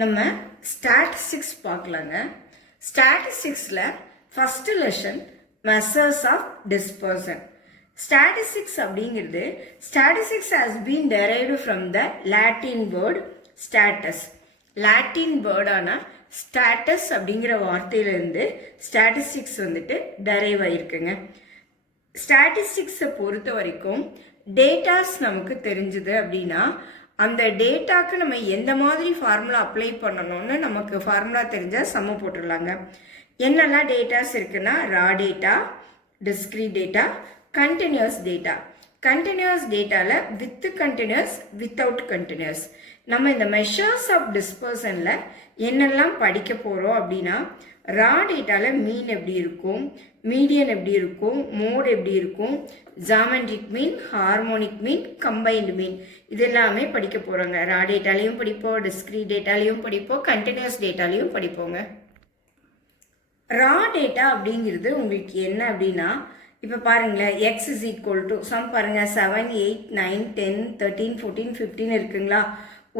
நம்ம ஸ்டாட்டிஸ்டிக்ஸ் பார்க்கலாங்க. ஸ்டாட்டிஸ்டிக்ஸில் first lesson measures of dispersion. Statistics அப்படிங்கிறது statistics has been derived from the Latin word status. Latin வேர்டான status அப்படிங்கிற வார்த்தையிலேருந்து ஸ்டாட்டிஸ்டிக்ஸ் வந்துட்டு டெரைவ் ஆகிருக்குங்க. ஸ்டாட்டிஸ்டிக்ஸை பொறுத்த வரைக்கும் டேட்டாஸ் நமக்கு தெரிஞ்சுது அப்படின்னா அந்த டேட்டாக்கு நம்ம எந்த மாதிரி ஃபார்முலா அப்ளை பண்ணணும்னு நமக்கு ஃபார்முலா தெரிஞ்சால் சம்ம போட்டுடலாங்க. என்னெல்லாம் டேட்டாஸ் இருக்குன்னா raw data, discrete data, continuous data. Continuous டேட்டாவில் வித் கண்டினியூஸ், வித்தவுட் கண்டினியூஸ். நம்ம இந்த மெஷர்ஸ் ஆஃப் டிஸ்பர்சனில் என்னெல்லாம் படிக்க போகிறோம் அப்படின்னா ரா டேட்டாவில் மீன் எப்படி இருக்கும், மீடியன் எப்படி இருக்கும், மோட் எப்படி இருக்கும், geometric mean, harmonic mean, combined mean, இது எல்லாமே படிக்க போகிறோங்க. ரா டேட்டாலையும் படிப்போம், டிஸ்க்ரீட் டேட்டாலையும் படிப்போம், கண்டினியூஸ் டேட்டாலையும் படிப்போங்க. ரா டேட்டா அப்படிங்கிறது உங்களுக்கு என்ன அப்படின்னா இப்போ பாருங்களேன், x is equal to sum பாருங்கள் 7, 8, 9, 10, 13, 14, 15 இருக்குங்களா.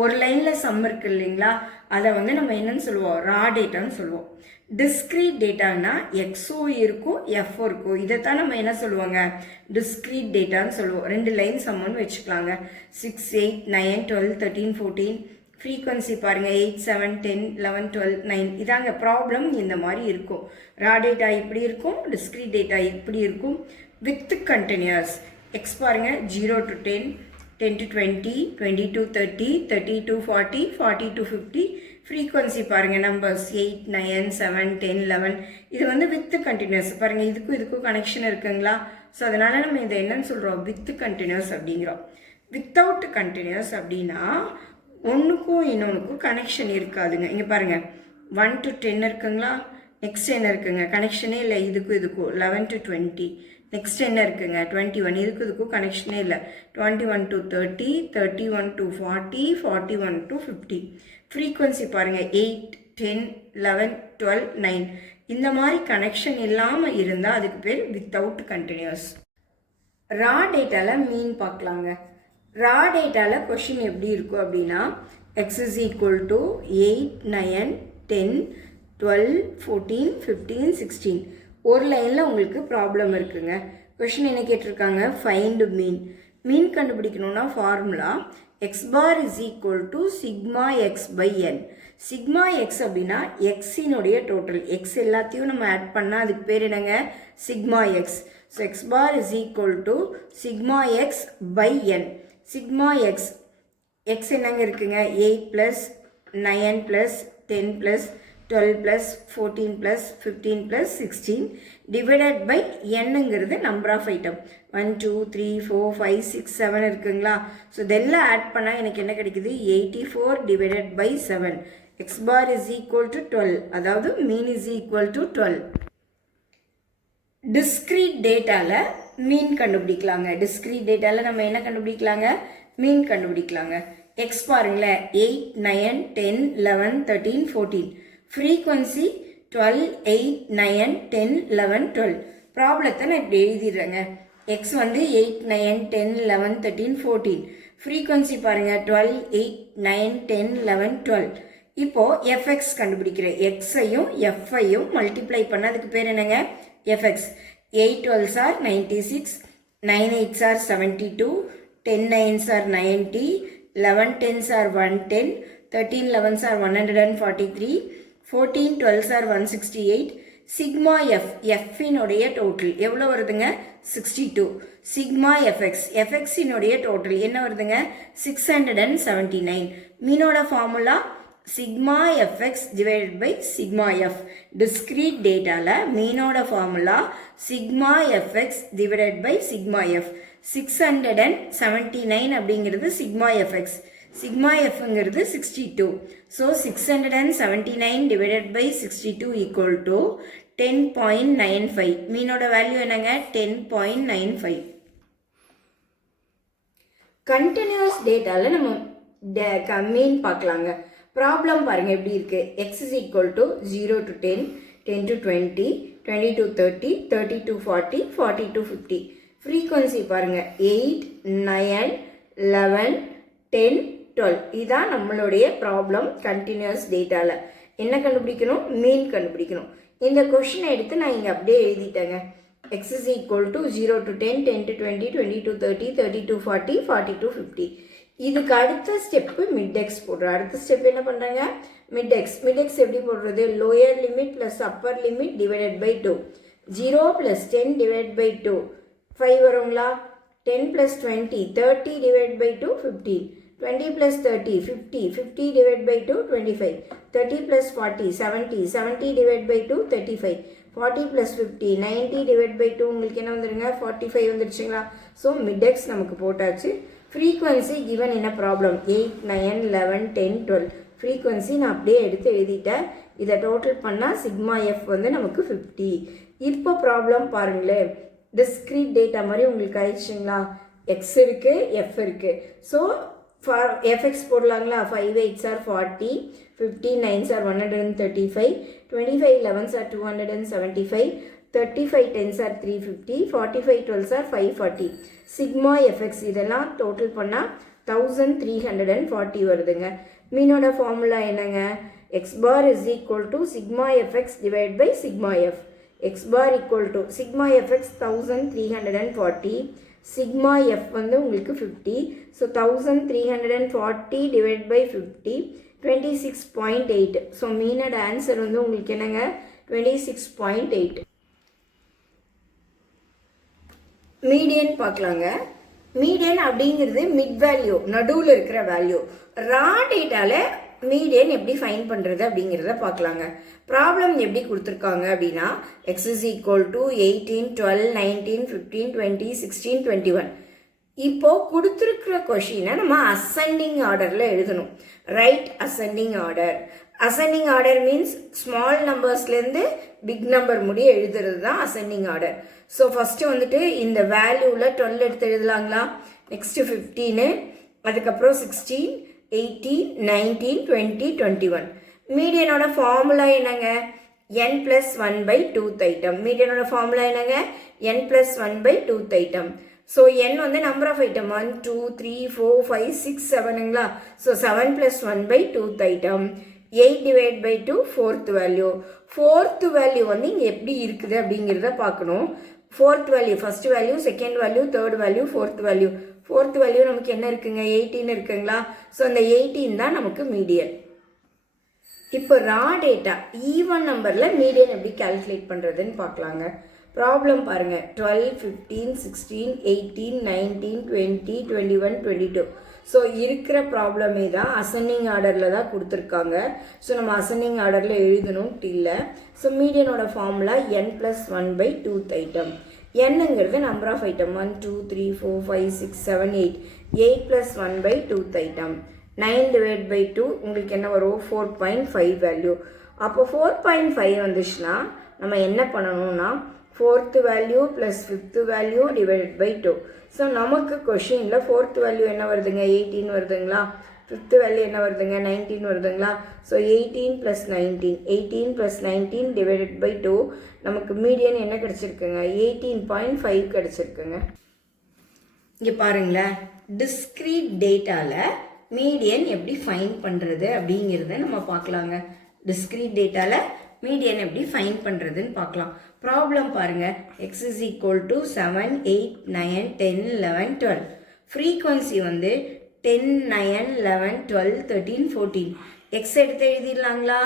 ஒரு லைனில் சம் இருக்கு இல்லைங்களா, அதை வந்து நம்ம என்னன்னு சொல்லுவோம், ரா டேட்டான்னு சொல்லுவோம். டிஸ்க்ரீட் டேட்டான்னா எக்ஸோ இருக்கும், எஃப்ஓ இருக்கும். இதைத்தான் நம்ம என்ன சொல்லுவாங்க, டிஸ்க்ரீட் டேட்டான்னு சொல்லுவோம். 2 லைன் சம்முன்னு வச்சுக்கலாங்க. 6, 8, 9, 12, 13, 14. ஃப்ரீக்வன்சி பாருங்கள் 8, 7, 10, 11, 12, 9. இதாங்க ப்ராப்ளம். இந்த மாதிரி இருக்கும். ரா டேட்டா இப்படி இருக்கும், டிஸ்க்ரீட் டேட்டா இப்படி இருக்கும். வித் கண்டினியூஸ் எக்ஸ் பாருங்கள் 0 to 10, 10 to 20, 20 to 30, 30 to 40, 40 to 50. Frequency பாருங்கள் நம்பர்ஸ் 8, 9, 7, 10, 11. இது வந்து வித் கண்டினியூஸ் பாருங்கள். இதுக்கும் கனெக்ஷன் இருக்குங்களா. ஸோ அதனால் நம்ம இதை என்னன்னு சொல்கிறோம், வித் கண்டினியூஸ் அப்படிங்கிறோம். வித்தவுட் கண்டினியூஸ் அப்படின்னா ஒன்றுக்கும் இன்னொன்றுக்கும் கனெக்ஷன் இருக்காதுங்க. இங்கே பாருங்கள் 1 to 10 இருக்குங்களா, நெக்ஸ்ட் என்ன இருக்குங்க, கனெக்ஷனே இல்லை. இதுக்கும் 11 to 20. நெக்ஸ்ட் என்ன இருக்குங்க 21. இதுக்கும் கனெக்ஷனே இல்லை. 21 to 30, 31 to 40, 41 to 50. ஃப்ரீக்வன்சி பாருங்கள் 8, 10, 11, 12, 9. இந்த மாதிரி கனெக்ஷன் இல்லாமல் இருந்தால் அதுக்கு பேர் வித்தவுட் கண்டினியூஸ். ரா டேட்டாவில் மீன் பார்க்கலாங்க. ரா டேட்டாவில் கொஷின் எப்படி இருக்கும் அப்படின்னா எக்ஸ் இஸ் ஈக்குவல் டு 8, 9, 10, 12, 14, 15, 16. ஒரு லைனில் உங்களுக்கு ப்ராப்ளம் இருக்குங்க. கொஷின் என்ன கேட்டிருக்காங்க, ஃபைண்ட் மீன். மீன் கண்டுபிடிக்கணும்னா formula X bar is equal to sigma X by N. Sigma X அப்படின்னா எக்ஸினுடைய டோட்டல். எக்ஸ் எல்லாத்தையும் நம்ம ஆட் பண்ணால் அதுக்கு பேர் என்னங்க, sigma x. So x bar is equal to sigma X by N. Sigma x x என்னங்க இருக்குங்க, 8 + 9 + 10 + 12 + 14 + 15 + 16 டிவைடட் பை என்னங்கிறது நம்பர் ஆஃப் ஐட்டம். 1, 2, 3, 4, 5, 6, 7 இருக்குங்களா. ஸோ இதெல்லாம் ஆட் பண்ணால் எனக்கு என்ன கிடைக்குது, 84 divided by 7. X bar is equal to 12. அதாவது மீன் இஸ் ஈக்குவல் டு 12. டிஸ்க்ரீட் டேட்டாவில் மீன் கண்டுபிடிக்கலாங்க. டிஸ்க்ரீட் டேட்டாவில் நம்ம என்ன கண்டுபிடிக்கலாங்க, மீன் கண்டுபிடிக்கலாங்க. எக்ஸ் பாருங்களேன் 8, 9, 10, 11, 13, 14. ஃப்ரீக்வன்சி 12, 8, 9, 10, 11, 12. ப்ராப்ளத்தை நான் இப்படி எழுதிடுறேங்க. எக்ஸ் வந்து 8, 9, 10, 11, 13, 14. ஃப்ரீக்வன்சி பாருங்கள் 12, 8, 9, 10, 11, 12. இப்போது எஃப்எக்ஸ் கண்டுபிடிக்கிறேன். எக்ஸையும் எஃப்ஐயும் மல்டிப்ளை பண்ண அதுக்கு பேர் என்னங்க, FX. 8 12s are 96, 9 8s are 72, 10 9s are 90, 11 10s are 110, 13 11s are 143, 14 12s are 168. Sigma F, எஃப்பினுடைய டோட்டல் எவ்வளோ வருதுங்க, 62. சிக்மா எஃப்எக்ஸ், எஃப்எக்ஸினுடைய டோட்டல் என்ன வருதுங்க, 679. மீனோட formula sigma FX divided by sigma F. Discrete டேட்டாவில் மீனோட formula sigma FX divided by sigma F. 679 அப்படிங்கிறது sigma FX. Sigma எஃப்ங்கிறது 62. So 679 divided by 62 equal to 10.95. மீனோட வேல்யூ என்னங்க, 10.95. கண்டினியூஸ் டேட்டாவில் நம்ம மீன் பார்க்கலாங்க. ப்ராப்ளம் பாருங்கள் எப்படி இருக்குது. X is equal to 0 to 10, 10 to 20, 20 to 30, 30 to 40, 40 to 50. Frequency பாருங்கள் 8, 9, 11, 10, 12 இதான் நம்மளுடைய ப்ராப்ளம் கண்டினியூஸ் டேட்டாவில். என்ன கண்டுபிடிக்கணும்? மீன் கண்டுபிடிக்கணும். இந்த கொஷினை எடுத்து நான் இங்கே அப்படியே எழுதிட்டேங்க. x is equal to 0 to 10, 10 to 20, 20 to 30, 30 to 40, 40 to 50. இதுக்கு அடுத்த ஸ்டெப்பு மிட் எக்ஸ் போடுறோம். அடுத்த ஸ்டெப் என்ன பண்ணுறாங்க? Mid X. மிட் எக்ஸ் எப்படி போடுறது? Lower limit plus upper limit divided by 2. 0 plus 10 divide by 2 5 வருங்களா? 10 plus 20, 30 divided by 2, 15. 20 plus 30, 50. 50 divided by 2, 25. 30 plus 40, 70. 70 divided by 2, 35. 40 plus 50, 90 divided by 2, உங்களுக்கு என்ன வந்துருங்க? 45 வந்துருச்சுங்களா? ஸோ மிட்எக்ஸ் நமக்கு போட்டாச்சு. ஃப்ரீக்வன்சி கிவன் என்ன ப்ராப்ளம்? 8, 9, 11, 10, 12. ஃப்ரீக்வன்சி நான் அப்படியே எடுத்து எழுதிட்டேன். இதை டோட்டல் பண்ணால் சிக்மா எஃப் வந்து நமக்கு 50. இப்போ ப்ராப்ளம் பாருங்களேன். டிஸ்க்ரீட் டேட்டா மாதிரி உங்களுக்கு ஆயிடுச்சுங்களா? எக்ஸ் இருக்குது, எஃப் இருக்குது. ஸோ எஃப்எக்ஸ் போடலாங்களா? 5 8s are 40, 15 9s are 135, 25 11s are 275, 35 10s are 350, 45 12s are 540. Sigma f x இதெல்லாம் டோட்டல் பண்ணால் 1340 வருதுங்க. மீனோட ஃபார்முலா என்னங்க? X bar is equal to sigma f x divide by sigma f. x bar equal to sigma fx 1340, sigma f வந்து உங்களுக்கு 50. so 1340 divided by 50, 26.8. so மீனோட answer வந்து உங்களுக்கு என்னங்க? 26.8. மீடியன் பார்க்கலாங்க. மீடியன் அப்படிங்கிறது மிட் வேல்யூ, நடுவில் இருக்கிற வேல்யூ. ரா டேட்டாவில் மீடியன் எப்படி ஃபைன் பண்ணுறது அப்படிங்கிறத பார்க்கலாங்க. ப்ராப்ளம் எப்படி கொடுத்துருக்காங்க அப்படின்னா எக்ஸ் இஸ் ஈக்குவல் டு 18, 12, 19, 15, 20, 16, 21. இப்போது கொடுத்துருக்குற கொஷினை நம்ம அசெண்டிங் ஆர்டரில் எழுதணும். Right ascending order. Ascending order means small நம்பர்ஸ்லேருந்து பிக் நம்பர் முடிய எழுதுறது தான் அசெண்டிங் ஆர்டர். ஸோ ஃபஸ்ட்டு வந்துட்டு இந்த வேல்யூவில் 12 எடுத்து எழுதலாங்களா? நெக்ஸ்ட்டு 15, அதுக்கப்புறம் 16, 18, 19, 20, 21. மீடியனோட ஃபார்முலா என்னங்க? n plus 1 by 2th item. மீடியனோட ஃபார்முலா என்னங்க? n plus 1 by 2th item. So n வந்து நம்பர் ஆஃப் ஐட்டம் 1 2 3 4 5 6 7ங்களா? So 7 plus 1 by 2th item. 8 divided by 2 4th value. 4th value வந்து இங்கே எப்படி இருக்குது அப்படிங்கிறத பார்க்கணும். 4th value, first value, second value, third value, 4th value. 4th value நமக்கு என்ன இருக்குங்க? 18 இருக்குங்களா? ஸோ அந்த 18 தான் நமக்கு மீடியன். இப்போ ரா டேட்டா ஈவன் நம்பரில் மீடியன் எப்படி கால்குலேட் பண்ணுறதுன்னு பார்க்கலாங்க. ப்ராப்ளம் பாருங்கள். 12, 15, 16, 18, 19, 20, 21, 22. ஸோ இருக்கிற ப்ராப்ளமே தான் அசெண்டிங் ஆர்டரில் தான் கொடுத்துருக்காங்க. ஸோ நம்ம அசெண்டிங் ஆர்டரில் எழுதணும் இல்லை. ஸோ மீடியனோட formula n plus 1 by 2th item. என்னங்கிறது number of item 1 2 3 4 5 6 7 8. 8 plus 1 by 2th item. 9 divided by 2 உங்களுக்கு என்ன வரும்? 4.5 வேல்யூ. அப்போ 4.5 வந்துச்சுன்னா நம்ம என்ன பண்ணணும்னா 4th value plus 5th value divided by 2. So நமக்கு கொஷினில் 4th வேல்யூ என்ன வருதுங்க? 18 வருதுங்களா? 5th வேல்யூ என்ன வருதுங்க? 19 வருதுங்களா? So 18 + 19, 18 + 19 divided by 2. நமக்கு மீடியன் என்ன கிடச்சிருக்குங்க? 18.5 கிடச்சிருக்குங்க. இங்கே பாருங்களேன், டிஸ்க்ரீட் டேட்டாவில் மீடியன் எப்படி ஃபைன் பண்ணுறது அப்படிங்கிறத நம்ம பார்க்கலாங்க. டிஸ்க்ரீட் டேட்டாவில் மீடியன் எப்படி ஃபைன் பண்ணுறதுன்னு பார்க்கலாம். ப்ராப்ளம் பாருங்கள். X is equal to 7, 8, 9, 10, 11, 12. Frequency வந்து 10, 9, 11, 12, 13, 14. எக்ஸ் எடுத்து எழுதிடலாங்களா?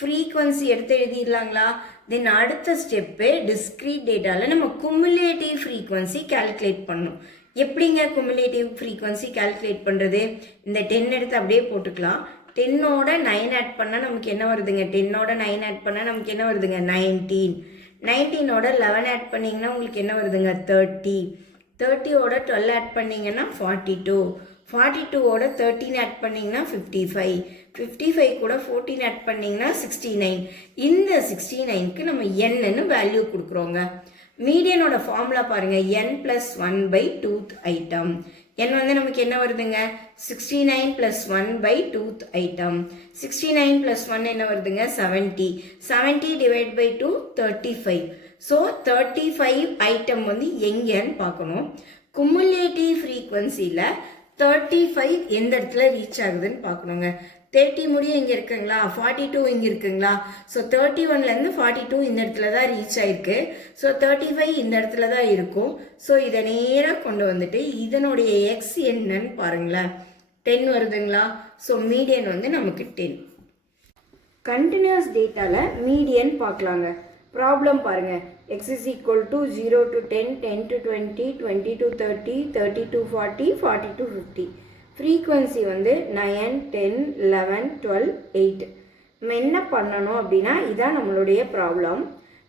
ஃப்ரீக்வன்சி எடுத்து எழுதிடலாங்களா? தென் அடுத்த ஸ்டெப்பு டிஸ்க்ரீட் டேட்டாவில் நம்ம குமுலேட்டிவ் ஃப்ரீக்வன்சி கால்குலேட் பண்ணணும். எப்படிங்க குமுலேட்டிவ் ஃப்ரீக்வன்சி கால்குலேட் பண்ணுறது? இந்த 10 எடுத்து அப்படியே போட்டுக்கலாம். 10ஓட 9 ஆட் பண்ணால் நமக்கு என்ன வருதுங்க? 10ஓட 9 ஆட் பண்ணால் நமக்கு என்ன வருதுங்க? 19. 19ஓட 11 ஆட் பண்ணிங்கன்னா உங்களுக்கு என்ன வருதுங்க? 30. 30ஓட 12 ஆட் பண்ணிங்கன்னா 42. 42ஓட 13 ஆட் பண்ணிங்கன்னா 55. 55 கூட 14 ஆட் பண்ணிங்கன்னா 69. இந்த 69க்கு நம்ம என்னன்னு வேல்யூ கொடுக்குறோங்க. மீடியனோட ஃபார்முலா பாருங்கள். n plus 1 by 2th item. n வந்து நமக்கு என்ன வருதுங்க? 69 plus 1 by 2th item. 69 plus 1 என்ன வருதுங்க? 70. 70 divided by 2, 35. ஸோ 35 ஐட்டம் வந்து எங்கேன்னு பார்க்கணும். குமுலேட்டிவ் ஃப்ரீக்வன்சியில் 35 எந்த இடத்துல ரீச் ஆகுதுன்னு பார்க்கணுங்க. 30 முடியும் இங்கே இருக்குங்களா, 42 இங்கே இருக்குங்களா. ஸோ 31லேருந்து 42 இந்த இடத்துல தான் ரீச் ஆயிருக்கு. ஸோ 35 இந்த இடத்துல தான் இருக்கும். ஸோ இதை நேராக கொண்டு வந்துட்டு இதனுடைய எக்ஸ் என்னன்னு பாருங்களேன். 10 வருதுங்களா. ஸோ மீடியன் வந்து நமக்கு 10. கண்டினியூஸ் டேட்டாவில் மீடியன் பார்க்கலாங்க. ப்ராப்ளம் பாருங்கள். x is equal to 0 to 10, 10 to 20, 20 to 30, 30 to 40, 40 to 50. Frequency வந்து 9, 10, 11, 12, 8. நம்ம என்ன பண்ணணும் அப்படின்னா இதான் நம்மளுடைய ப்ராப்ளம்.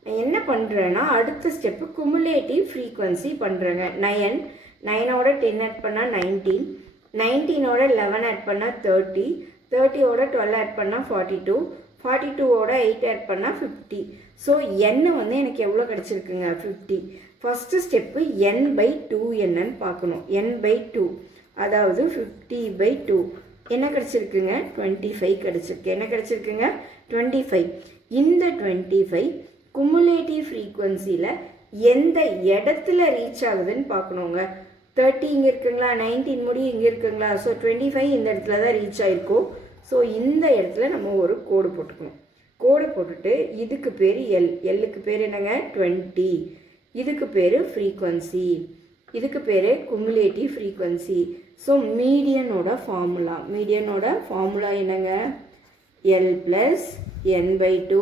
நான் என்ன பண்ணுறேன்னா அடுத்த ஸ்டெப்பு குமுலேட்டிவ் ஃப்ரீக்வன்சி பண்ணுறேங்க. 9ஓட 10 ஆட் பண்ணால் 19, 19ஓட 11 ஆட் பண்ணால் 30, 30ஓட 12 ஆட் பண்ணால் 42, 42ஓட 8 ஆட் பண்ணால் 50. ஸோ n வந்து எனக்கு எவ்வளோ கிடச்சிருக்குங்க, 50. ஃபஸ்ட்டு ஸ்டெப்பு n/2 என்னன்னு பார்க்கணும். n/2 அதாவது 50/2 என்ன கிடச்சிருக்குங்க, 25 கிடச்சிருக்கு. என்ன கிடச்சிருக்குங்க, 25. இந்த 25 குமுலேட்டிவ் ஃப்ரீக்வன்சியில் எந்த இடத்துல ரீச் ஆகுதுன்னு பார்க்கணுங்க. 30 இங்கே இருக்குங்களா, 19 முடியும் இங்கே இருக்குங்களா. ஸோ 25 இந்த இடத்துல தான் ரீச் ஆகிருக்கும். ஸோ இந்த இடத்துல நம்ம ஒரு கோடு போட்டுக்கணும். கோடு போட்டுட்டு இதுக்கு பேர் எல்லுக்கு பேர் என்னங்க, 20. இதுக்கு பேர் ஃப்ரீக்வன்சி, இதுக்கு பேர் குமுலேட்டிவ் ஃப்ரீக்வன்சி. ஸோ மீடியனோட ஃபார்முலா என்னங்க, L + n/2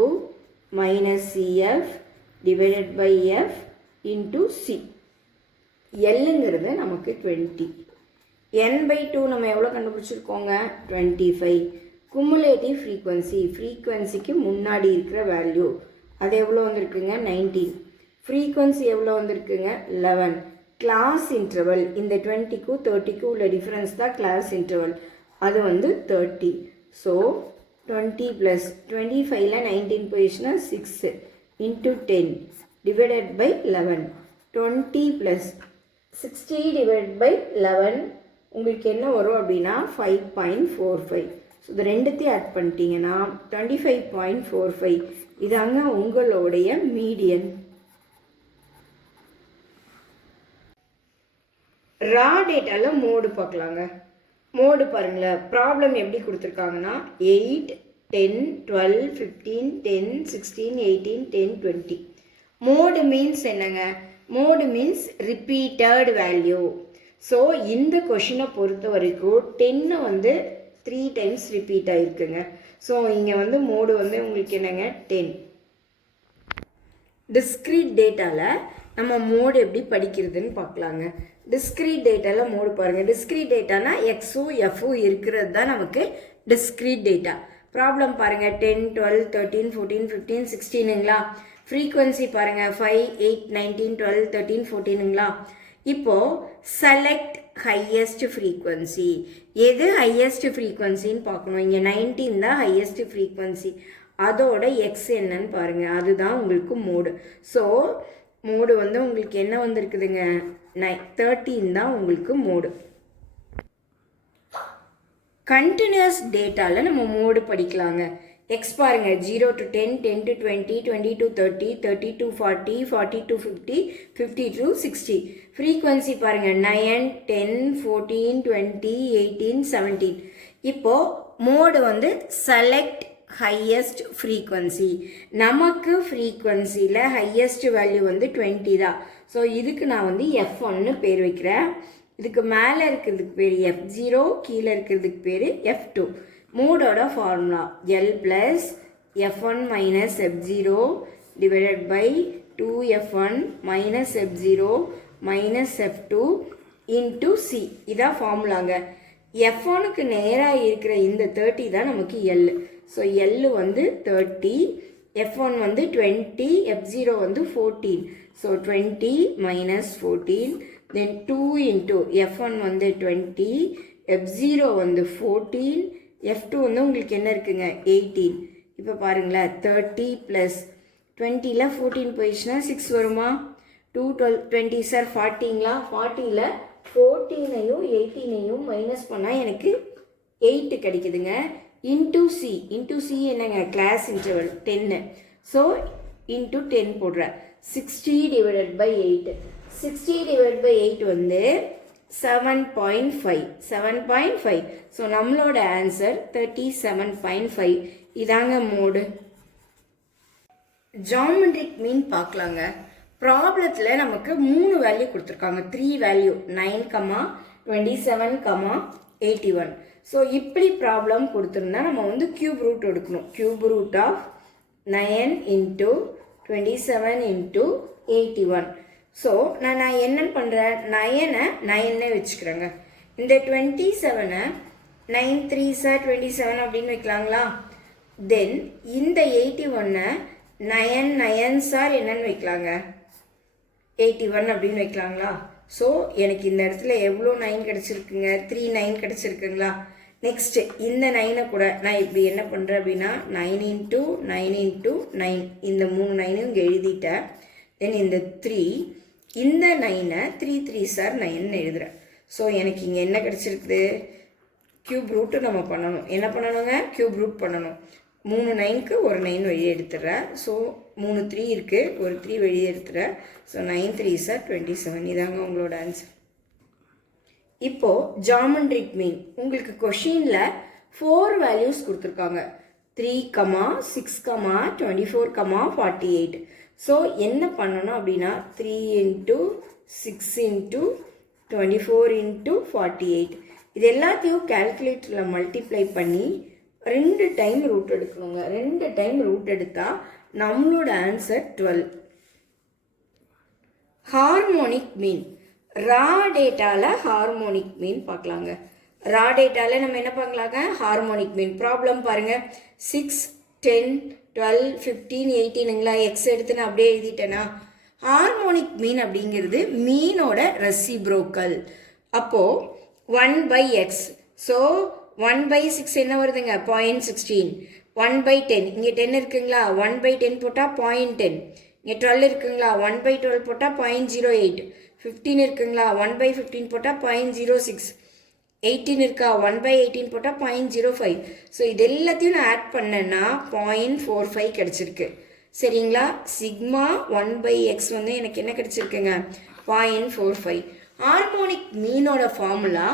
- CF / F × C. எல்லுங்கிறது நமக்கு 20, n/2 நம்ம எவ்வளோ கண்டுபிடிச்சிருக்கோங்க, 25. குமுலேட்டிவ் ஃப்ரீக்வன்சிக்கு முன்னாடி இருக்கிற வேல்யூ அது எவ்வளோ வந்திருக்குங்க, 19. ஃப்ரீக்வன்சி எவ்வளோ வந்திருக்குங்க, 11. கிளாஸ் இன்டர்வல் இந்த 20க்கும் 30க்கும் உள்ள டிஃப்ரென்ஸ் தான் கிளாஸ் இன்டர்வல், அது வந்து 30. ஸோ 20 + 25ல் 19 போயிடுச்சுன்னா 6 × 10 / 11. 20 + 60 / 11 உங்களுக்கு என்ன வரும் அப்படின்னா 5.45. ஸோ இது ரெண்டுத்தையும் ஆட் பண்ணிட்டீங்கன்னா 25.45. இதாங்க உங்களுடைய மீடியன். ரா டேட்டாவில் மோடு பார்க்கலாங்க. மோடு பாருங்களேன். ப்ராப்ளம் எப்படி கொடுத்துருக்காங்கன்னா 8, 10, 12, 15, 10, 16, 18, 10, 20. மோடு மீன்ஸ் என்னங்க, mode means repeated value. So இந்த கொஷினை பொறுத்த வரைக்கும் 10 வந்து 3 டைம்ஸ் ரிப்பீட் ஆகிருக்குங்க. ஸோ இங்கே வந்து மோடு வந்து உங்களுக்கு என்னங்க, 10. டிஸ்க்ரீட் டேட்டாவில் நம்ம மோடு எப்படி படிக்கிறதுன்னு பார்க்கலாங்க. டிஸ்க்ரீட் டேட்டாவில் மோடு பாருங்கள். டிஸ்க்ரீட் டேட்டானா எக்ஸும் எஃப்பும் இருக்கிறது தான் நமக்கு டிஸ்க்ரீட் டேட்டா. ப்ராப்ளம் பாருங்கள். 10, 12, 13, 14, 15, 16ங்களா. ஃப்ரீக்வன்சி பாருங்கள். 5, 8, 19, 12, 13, 14ங்களா. இப்போது செலக்ட் ஹையஸ்ட் ஃப்ரீக்வன்சி. எது ஹையஸ்ட் ஃப்ரீக்வன்சின்னு பார்க்கணும். இங்கே 19 தான் ஹையஸ்ட் ஃப்ரீக்வன்சி. அதோட எக்ஸ் என்னன்னு பாருங்கள், அதுதான் உங்களுக்கு மோடு. ஸோ மோடு வந்து உங்களுக்கு என்ன வந்திருக்குதுங்க, 13 தான் உங்களுக்கு மோடு. கண்டினியூஸ் டேட்டாவில் நம்ம மோடு படிக்கலாங்க. எக்ஸ் பாருங்கள். 0 to 10, 10 to 20, 20 to 30, 30 to 40, 40 to 50, 50 to 60. Frequency பாருங்கள். 9, 10, 14, 20, 18, 17. இப்போது மோடு வந்து செலக்ட் ஹையஸ்ட் ஃப்ரீக்வன்சி. நமக்கு ஃப்ரீக்வன்சியில் ஹையஸ்ட் வேல்யூ வந்து 20 தான். ஸோ இதுக்கு நான் வந்து F1ன்னு பேர் வைக்கிறேன். இதுக்கு மேலே இருக்கிறதுக்கு பேர் F0, கீழே இருக்கிறதுக்கு பேர் F2. மோடோட formula L + F1 - F0 / 2F1 - F0 - F2 × C. இதான் ஃபார்முலாங்க. F1க்கு நேராக இருக்கிற இந்த 30 தான் நமக்கு L. ஸோ L வந்து 30, F1 வந்து 20, F0 வந்து 14. ஸோ 20 - 14, then 2 × F1 வந்து 20, F0 வந்து 14, F2 வந்து உங்களுக்கு என்ன இருக்குங்க, 18. இப்போ பாருங்களேன். 30 + 20ல் 14 போயிடுச்சுன்னா 6 வருமா. 2, 12, 20 சார் 40ங்களா. 40ல் 14ஐயும் 18ஐயும் மைனஸ் பண்ணால் எனக்கு 8 கிடைக்குதுங்க. இன்டூ சி என்னங்க, கிளாஸ் இன்டர்வல் 10. ஸோ இன்டூ 10 போடுறேன். 60 / 8. 60 / 8 வந்து 7.5. ஸோ நம்மளோட ஆன்சர் 37.5. இதாங்க மோடு. ஜாமெட்ரிக் மீன் பார்க்கலாங்க. ப்ராப்ளத்தில் நமக்கு 3 வேல்யூ கொடுத்துருக்காங்க, 3 வேல்யூ 9, 27, 81. ஸோ இப்படி ப்ராப்ளம் கொடுத்துருந்தா நம்ம வந்து கியூப் ரூட் எடுக்கணும். Cube root of 9 into 27 into 81. So நான் என்னென்னு பண்ணுறேன், 9 வச்சுக்கிறேங்க. இந்த 27 9 3s 27 அப்படின்னு வைக்கலாங்களா. தென் இந்த 81 9 9s என்னன்னு வைக்கலாங்க, 81 அப்படின்னு வைக்கலாங்களா. ஸோ எனக்கு இந்த இடத்துல எவ்வளோ 9 கிடச்சிருக்குங்க, 3 9 கிடச்சிருக்குங்களா. நெக்ஸ்ட் இந்த 9 கூட நான் இப்படி என்ன பண்ணுறேன் அப்படின்னா 9 into 9 into 9, இந்த 3 9 இங்கே எழுதிட்டேன். தென் இந்த 3, இந்த 9 3 3s 9 எழுதுகிறேன். ஸோ எனக்கு இங்கே என்ன கிடச்சிருக்குது, கியூப் ரூட்டு நம்ம பண்ணணும். என்ன பண்ணணுங்க, கியூப் ரூட் பண்ணணும். 3 9க்கு ஒரு 9 வெளியே எடுத்துடுறேன். ஸோ 3 3 இருக்குது, ஒரு 3 வெளியே எடுத்துடுறேன். So 9 3s 27. இதாங்க உங்களோட ஆன்சர். இப்போது ஜாமெட்ரிக் மீன் உங்களுக்கு கொஷினில் 4 வேல்யூஸ் கொடுத்துருக்காங்க, 3, 6, 24, 48. ஸோ என்ன பண்ணணும் அப்படின்னா 3 into 6 into 24 into 48 இது எல்லாத்தையும் கால்குலேட்டரில் மல்டிப்ளை பண்ணி 2 டைம் ரூட் எடுக்கணுங்க. 2 டைம் ரூட் எடுத்தால் நம்மளோட ஆன்சர் 12. ஹார்மோனிக் மீன், ரா டேட்டாவில் ஹார்மோனிக் மீன் பார்க்கலாங்க. ரா டேட்டாவில் நம்ம என்ன பார்க்கலாங்க, ஹார்மோனிக் மீன். ப்ராப்ளம் பாருங்கள், 6 10 12 15 18ங்களா. எக்ஸ் எடுத்து நான் அப்படியே எழுதிட்டேனா. ஹார்மோனிக் மீன் அப்படிங்கிறது மீனோட ரெசிப்ரோக்கல். அப்போது 1/x. ஸோ 1/6 என்ன வருதுங்க, 0.16. 1/10, இங்கே 10 இருக்குங்களா, 1/10 போட்டால் 0.10. இங்கே 12 இருக்குங்களா, 1/12 போட்டால் 0.08. 15 இருக்குங்களா, 1/15 போட்டால் 0.06. 18 இருக்கா, 1/18 போட்டால் 0.05. ஸோ இது எல்லாத்தையும் நான் ஆட் பண்ணேன்னா 0.45 கிடச்சிருக்கு. சரிங்களா. சிக்மா 1/x வந்து எனக்கு என்ன கிடச்சிருக்குங்க, 0.45. ஹார்மோனிக் மீனோட formula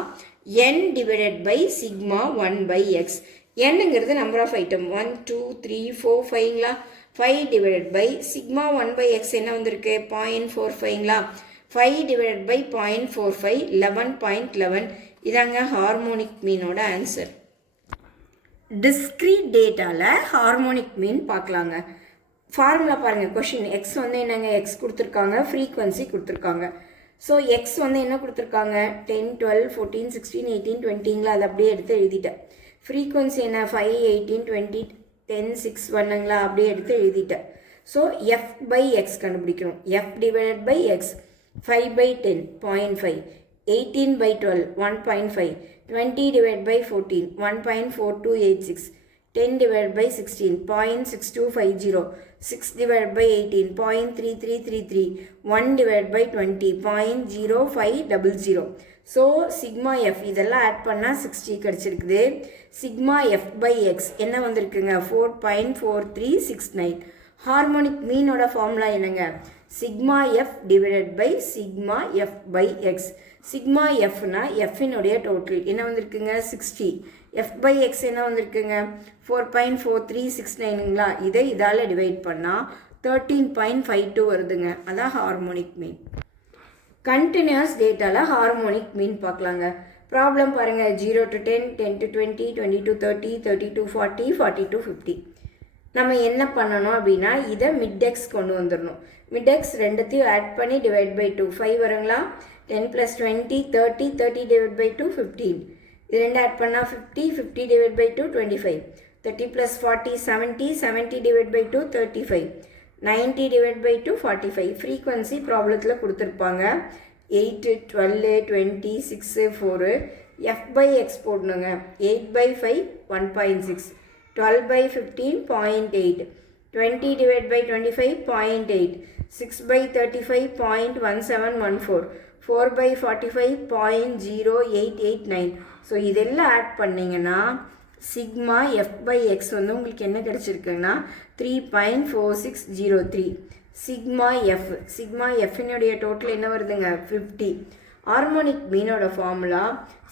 n divided by sigma 1/x. என்னங்கிறது நம்பர் ஆஃப் ஐட்டம் 1 2 3 4 5ங்களா. 5 டிவைடட் பை சிக்மா 1/x என்ன வந்திருக்கு, 0.45ங்களா. 5 டிவைடட் பை 0.45 11.11. இதாங்க ஹார்மோனிக் மீனோட ஆன்சர். டிஸ்க்ரீட் டேட்டாவில் ஹார்மோனிக் மீன் பார்க்கலாங்க. ஃபார்முலா பாருங்கள், கொஷின் எக்ஸ் வந்து என்னங்க, எக்ஸ் கொடுத்துருக்காங்க, ஃப்ரீக்வன்சி கொடுத்துருக்காங்க. ஸோ எக்ஸ் வந்து என்ன கொடுத்துருக்காங்க, 10 12 14 16 18 20ங்களா. அதை அப்படியே எடுத்து எழுதிட்டேன். ஃப்ரீக்வன்சி என்ன, 5 18 20 10 6 1ங்களா, அப்படியே எடுத்து எழுதிட்டேன். ஸோ எஃப் பை எக்ஸ் கண்டுபிடிக்கணும். F divided by x 5/10 0.5, 18/12 1.5, 20 divided by 14 1.4286, 10 divided by 16 0.6250, 6 divided by 18 0.3333, 1 divided by 20 0.0500. So sigma F இதெல்லாம் ஆட் பண்ணால் 60 கிடச்சிருக்குது. சிக்மா எஃப் பை எக்ஸ் என்ன வந்திருக்குங்க, 4.4369. ஹார்மோனிக் மீனோட ஃபார்முலா என்னங்க, sigma F divided by sigma F by X. Sigma எஃப்னா எஃப்னுடைய total என்ன வந்திருக்குங்க, 60. எஃப் பை எக்ஸ் என்ன வந்திருக்குங்க, 4.4369ங்களா. இதை இதால் டிவைட் பண்ணால் 13.52 வருதுங்க. அதான் ஹார்மோனிக் மீன். கண்டினியூஸ் டேட்டாவில் ஹார்மோனிக் மீன் பார்க்கலாங்க. ப்ராப்ளம் பாருங்கள், 0 to 10 10 to 20 20 to 30 30 to 40 40 to 50. நம்ம என்ன பண்ணணும் அப்படின்னா இதை மிட்எக்ஸ் கொண்டு வந்துடணும். மிட்எக்ஸ் ரெண்டுத்தையும் ஆட் பண்ணி டிவைட் பை 2 5 வருங்களா. 10 + 20 30 30 டிவைட் பை 2 15. இது ரெண்டு ஆட் பண்ணால் 50 50 divide by 2 25. 30 + 40 70 70 divide by 2 35. 90 divide by 2 45. Frequency ப்ராப்ளத்தில் கொடுத்துருப்பாங்க 8 12 20 6 4. எஃப் பை எக்ஸ் போடணுங்க. 8/5 1.6, 12/15 0.8, 20 divided by 25 0.8, 6/35 0.1714, 4/45 0.0889. ஸோ இதெல்லாம் ஆட் பண்ணிங்கன்னா சிக்மா எஃப் பை எக்ஸ் வந்து உங்களுக்கு என்ன கிடச்சிருக்குங்கன்னா 3.4603. சிக்மா எஃப்னுடைய டோட்டல் என்ன வருதுங்க 50. ஹார்மோனிக் மீனோட formula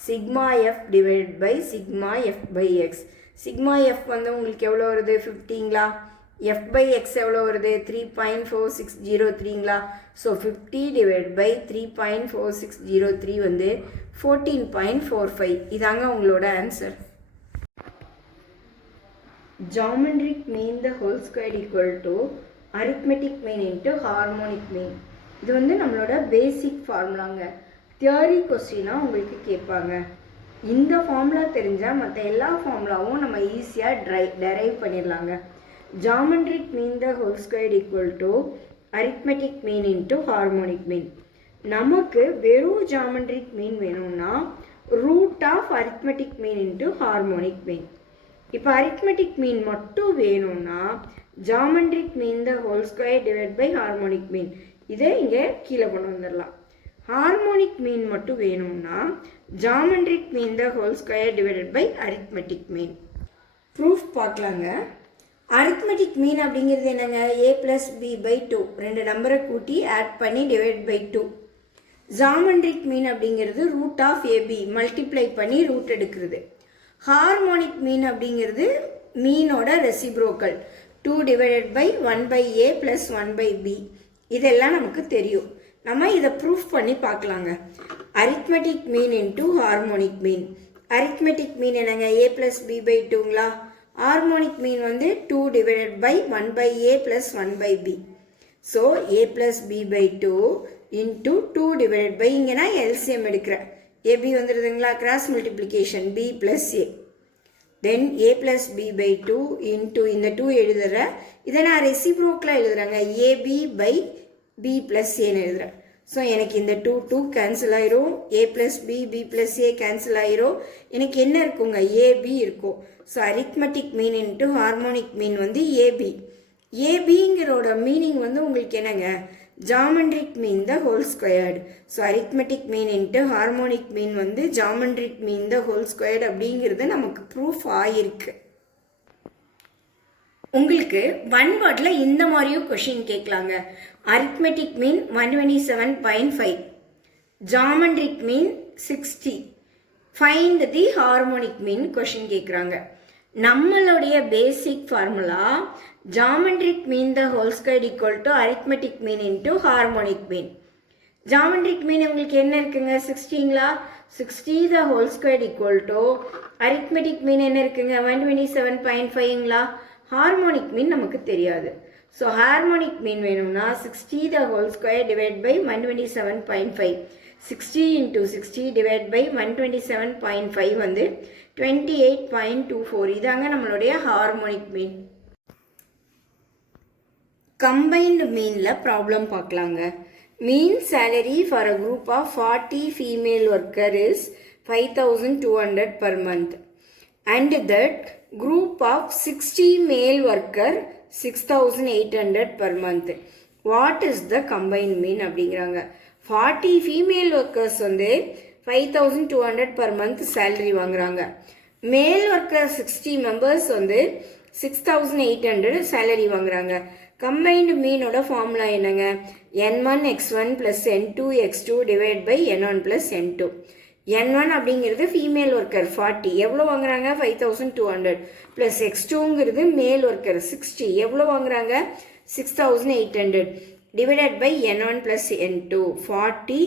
sigma f divide by sigma F by X. Sigma f வந்து உங்களுக்கு எவ்வளோ வருது 50ங்களா, எஃப் பை எக்ஸ் எவ்வளோ வருது 3.4603ங்களா. ஸோ 50 டிவைட் பை 3.4603 வந்து 14.45. இதாங்க உங்களோட answer. Geometric mean the whole square equal to arithmetic mean into harmonic mean. இது வந்து நம்மளோட பேசிக் ஃபார்முலாங்க. தியரி கொஸ்டினாக உங்களுக்கு கேட்பாங்க. இந்த ஃபார்முலா தெரிஞ்சால் மற்ற எல்லா ஃபார்முலாவும் நம்ம ஈஸியாக டெரைவ் பண்ணிடலாங்க. Geometric mean the whole square equal to arithmetic mean into harmonic mean. நமக்கு வெறும் geometric mean வேணும்னா root of arithmetic mean into harmonic mean. இப்போ arithmetic mean மட்டும் வேணும்னா geometric mean the whole square divided by harmonic mean. இதை இங்கே கீழே கொண்டு வந்துடலாம். harmonic mean மட்டும் வேணும்னா geometric mean the whole square divided by arithmetic mean. Proof பார்க்கலாங்க. arithmetic mean அப்படிங்கிறது என்னங்க, a plus b by 2 ரெண்டு நம்பரை கூட்டி ஆட் பண்ணி டிவைட் பை 2. geometric mean அப்படிங்கிறது ரூட் ஆஃப் ஏபி மல்டிப்ளை பண்ணி ரூட் எடுக்கிறது. ஹார்மோனிக் மீன் அப்படிங்கிறது மீனோட reciprocal 2 divided by 1 by A plus 1 by B. இதெல்லாம் நமக்கு தெரியும். நம்ம இதை ப்ரூஃப் பண்ணி பார்க்கலாங்க. Arithmetic mean into harmonic mean. Arithmetic mean என்னங்க, ஏ ப்ளஸ் பி பை 2ங்களா. ஹார்மோனிக் மீன் வந்து 2 divided by 1 by A plus 1 by B. So A plus B by 2 into 2 divided by, இங்கே நான் எல்சிஎம் எடுக்கிறேன், ஏபி வந்துடுதுங்களா, cross multiplication B plus A. Then A plus B by 2 into இந்த 2 எழுதுகிறேன். இதை நான் ரெசிப்ரோக்கலாக எழுதுகிறேங்க, ஏபி பை பி ப்ளஸ் ஏன்னு எழுதுகிறேன். ஸோ எனக்கு இந்த 2 கேன்சல் ஆயிரும், A plus B B plus A cancel ஆயிரும். எனக்கு என்ன இருக்குங்க, ஏபி இருக்கும். So arithmetic mean into harmonic mean வந்து ஏபி. ஏபிங்கிறோட மீனிங் வந்து உங்களுக்கு என்னங்க, geometric mean the whole squared. So arithmetic mean into harmonic mean வந்து geometric mean the whole squared அப்படிங்கிறது நமக்கு ப்ரூஃப் ஆகிருக்கு. உங்களுக்கு ஒன் வேர்டில் இந்த மாதிரியும் கொஷின் கேட்கலாங்க. arithmetic mean 127.5, geometric mean 60, find the harmonic mean question கேட்குறாங்க. நம்மளுடைய பேசிக் formula geometric mean the whole square equal to arithmetic mean into harmonic mean. geometric mean உங்களுக்கு என்ன இருக்குங்க, 60ங்களா. 60 the whole square equal to arithmetic mean என்ன இருக்குங்க, 127.5ங்களா. harmonic mean நமக்கு தெரியாது. So harmonic mean வேணும்னா 60 the whole square divided by 127.5. 60 into 60 divided by 127.5 வந்து 28.24. இதாங்க நம்மளுடைய ஹார்மோனிக் மீன். கம்பைன்டு மீனில் ப்ராப்ளம் பார்க்கலாங்க. Mean salary for a group of 40 female worker is 5,200 per month and that group of 60 male worker 6,800 per month. What is the combined mean அப்படிங்கிறாங்க. 40 female workers வந்து 5,200 per month salary வாங்குறாங்க. மேல் worker 60 members வந்து 6,800 salary வாங்குறாங்க. Combined மீனோட formula என்னங்க, n1 x1 plus n2 x2 divide by n1 plus n2. n1 அப்படிங்கிறது female worker 40 எவ்வளோ வாங்குறாங்க, 5,200 ப்ளஸ் x2ங்கிறது மேல் ஒர்க்கர் 60 எவ்வளோ வாங்குறாங்க, 6,800 divided by n1 plus n2 40